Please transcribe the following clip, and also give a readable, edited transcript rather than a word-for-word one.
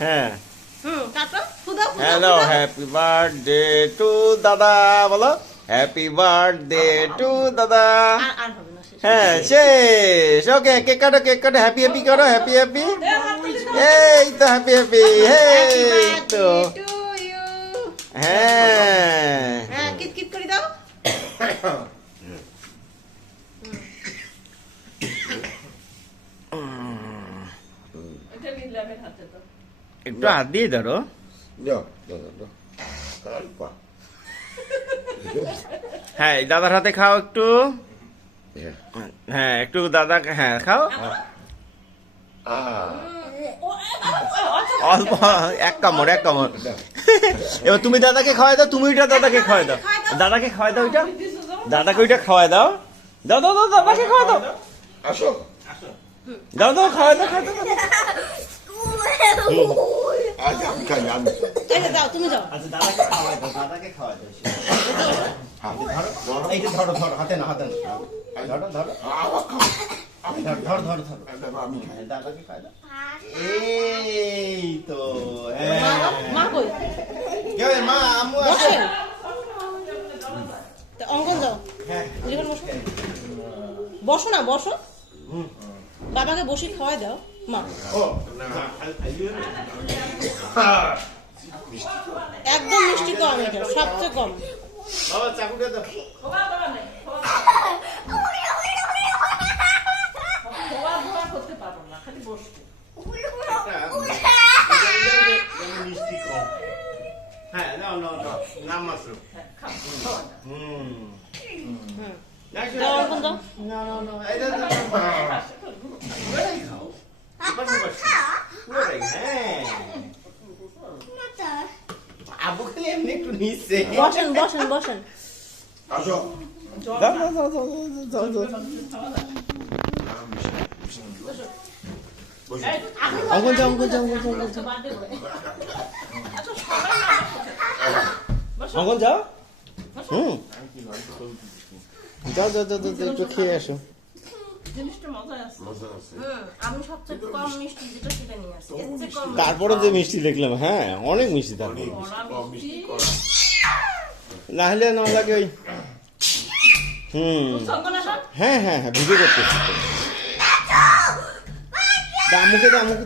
হ্যাঁ কাটো খুদাও hello happy birthday to দাদা বলো হ্যাপি বার্থডে টু দাদা আর হবে না শেষ হ্যাঁ শেষ ওকে কেক কাটো হ্যাপি হ্যাপি করো হ্যাপি হ্যাপি এই তো হ্যাপি হ্যাপি এই তো টু ইউ হ্যাঁ হ্যাঁ কিট কিট করে দাও একটু হাত দিয়ে ধরো হ্যাঁ এই দাদার হাতে খাও একটু হ্যাঁ একটু দাদা হ্যাঁ খাও অল্প এক কামড় এবার তুমি দাদাকে খাওয়াই দাও তুমি ওইটা দাদাকে খাওয়াই দাও দাদাকে খাওয়াই দাও ওইটা দাদাকে ওইটা খাওয়াই দাও দাও দাও দাও দাদাকে খাওয়াই দাও আসো দাও দাও খাওয়াই দাও খাওয়াই দাও আজ আমি খাই আমি এই যে দাও তুমি যাও আচ্ছা দাদাকে খাওয়াই দাও দাদাকে খাওয়াই দাও এইটা ধরো ধরো হাতে না ধরো ধরো আবার খাও ধরো ধরো ধরো আমি দাদাকে খাওয়াই দাও এই তো মা কই কে মা আম্মু আছে বসেন তো অঙ্কন যাও হ্যাঁ লিখন বসো বসো না বসো বাবাকে বসে খাওয়াই দাও মা ও একদম মিষ্টি কম এটা সবচেয়ে কম বাবা চাকুটা দাও মিষ্টি কম হ্যাঁ নাও নাও নাও নাম মাশরুম দাও অঙ্কন দাও না না না এই দাও খাও হ্যাঁ আবু খালি এমনি একটু নিচ্ছে বসেন বসেন বসেন আসো দাও দাও দাও দাও দাও অঙ্কন যাও অঙ্কন যাও অঙ্কন যাও অঙ্কন যাও যাও যাও যাও যাও একটু খেয়ে আসো জিনিসটা মজা আছে মজা আছে আমি সবচেয়ে কম মিষ্টি যেটা সেটা নিয়ে আসি এর চেয়ে কম তারপরে যে মিষ্টি দেখলাম হ্যাঁ অনেক মিষ্টি তারপরে মিষ্টি করা না হলে না লাগে ওই অঙ্কন আসো হ্যাঁ হ্যাঁ হ্যাঁ ভিডিও করতে দামুকে দামুকে